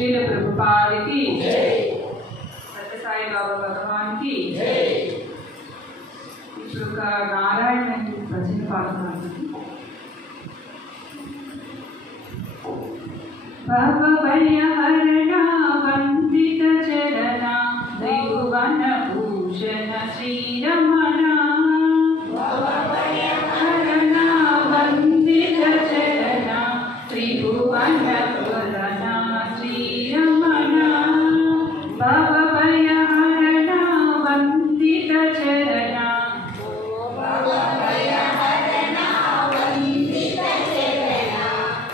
लीला प्रभुपाद की सत्य साई बाबा भगवान की ఇప్పుడు నారాయణ భజన పాడుతున్నాను. భవ భయ హరణ వందిత చరణ త్రిభువన భూషణ శ్రీరమణ. భవ భయ హరణ వందిత చరణ త్రిభువన భూషణ శ్రీరమణ. భవ భయ హరణ వందిత చరణ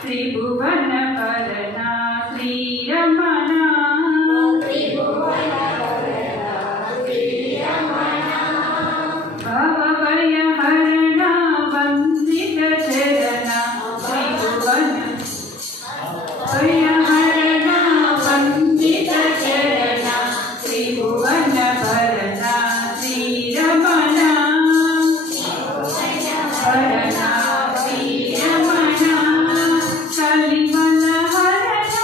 त्रिभुवन भरणा श्रीरमण. भव भय हरणा वंदित चरणा त्रिभुवन भय हरणा वंदित चरणा त्रिभुवन भरणा श्रीरमण. भरणा कलिमल हरण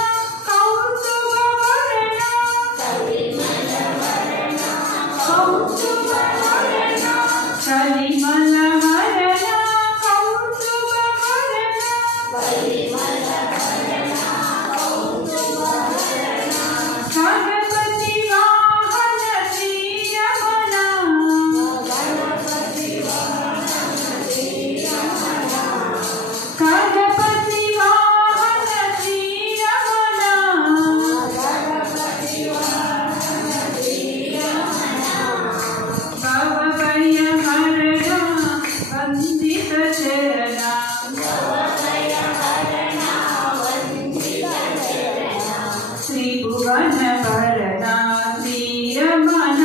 कौतुक वरण कलिमल हरण कौतुक वरण कलिमल हरण कौतुक वरण कलिमल हरण कौतुक वरण गणपति वाहन श्रीरमण. गणपति वाहन श्रीरमण. गणपति वाहन श्रीरमण. गणपति वाहन श्रीरमण. भव भय हरण वंदित चरण. भव भय हरण वंदित चरण त्रिभुवन भरणा श्रीरमण.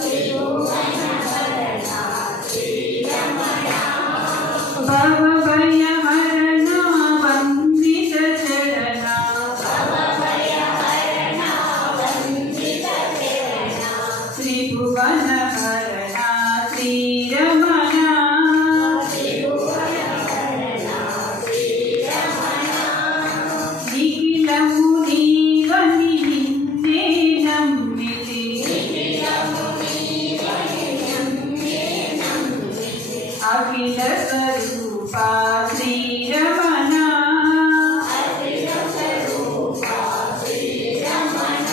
त्रिभुवन भरणा श्रीरमण. भव भय हरण वंदित चरण. भव भय हरण वंदित चरण त्रिभुवन भरणा श्रीरमण. त्रिभुवन भरणा श्रीरमण. निखिल मुनिगणि निन्ने नम्मिति. निखिल मुनिगणि निन्ने नम्मिति. अखिल स्वरूपा श्रीरमण. अखिल स्वरूपा श्रीरमण.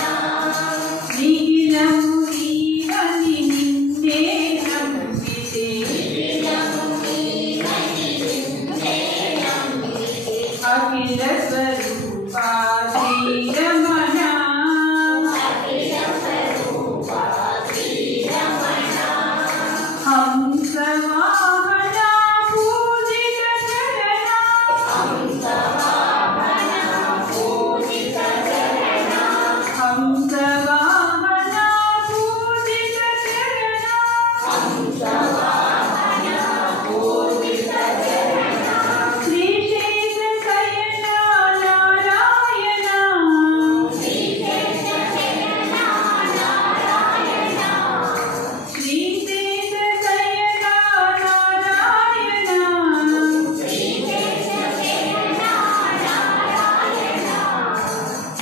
निखिल मुनिगणि निन्ने नम्मिति. निखिल मुनिगणि निन्ने नम्मिति. अखिल स्वरूपा श्रीरमण. अखिल स्वरूपा श्रीरमण. हंसवाहन पूजित चरण. हंसवाहन पूजित चरण. हंसवाहन पूजित चरण. हंसवाहन पूजित चरण. श्रीशेष शयन नारायण. श्रीशेष शयन नारायण. श्रीशेष शयन नारायण. श्रीशेष शयन नारायण.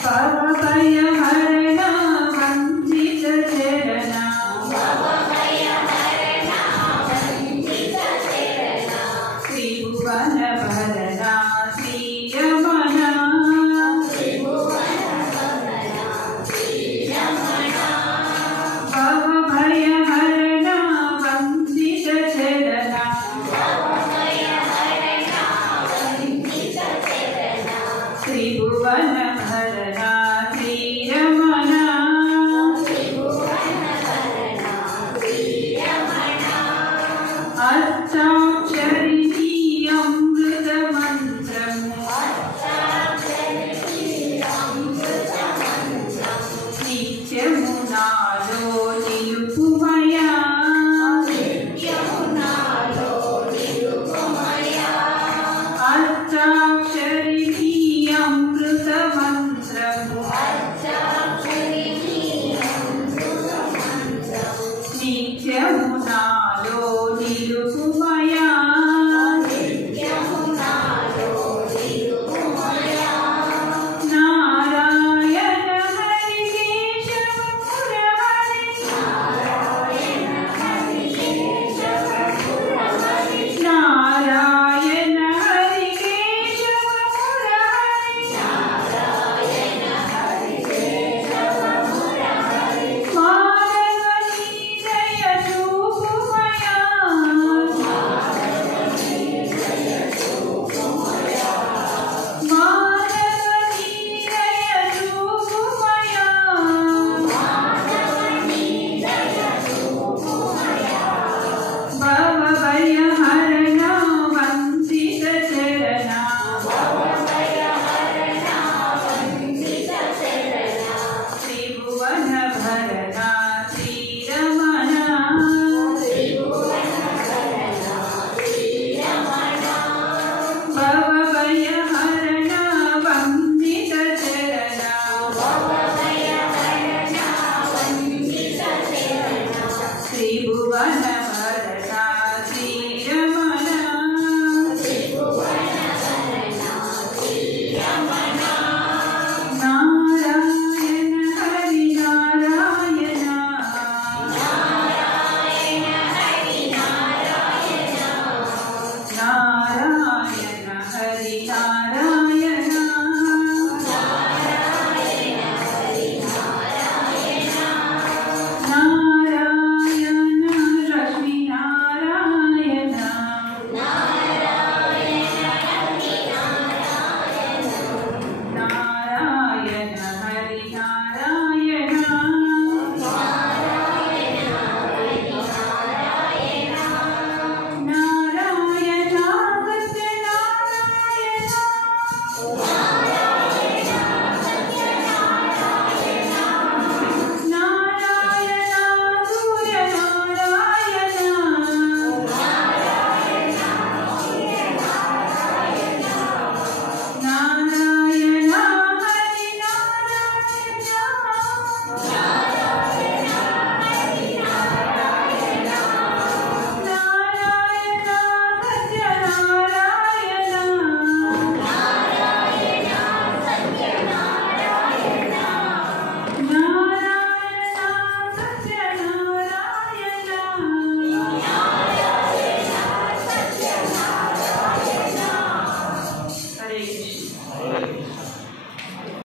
भव भय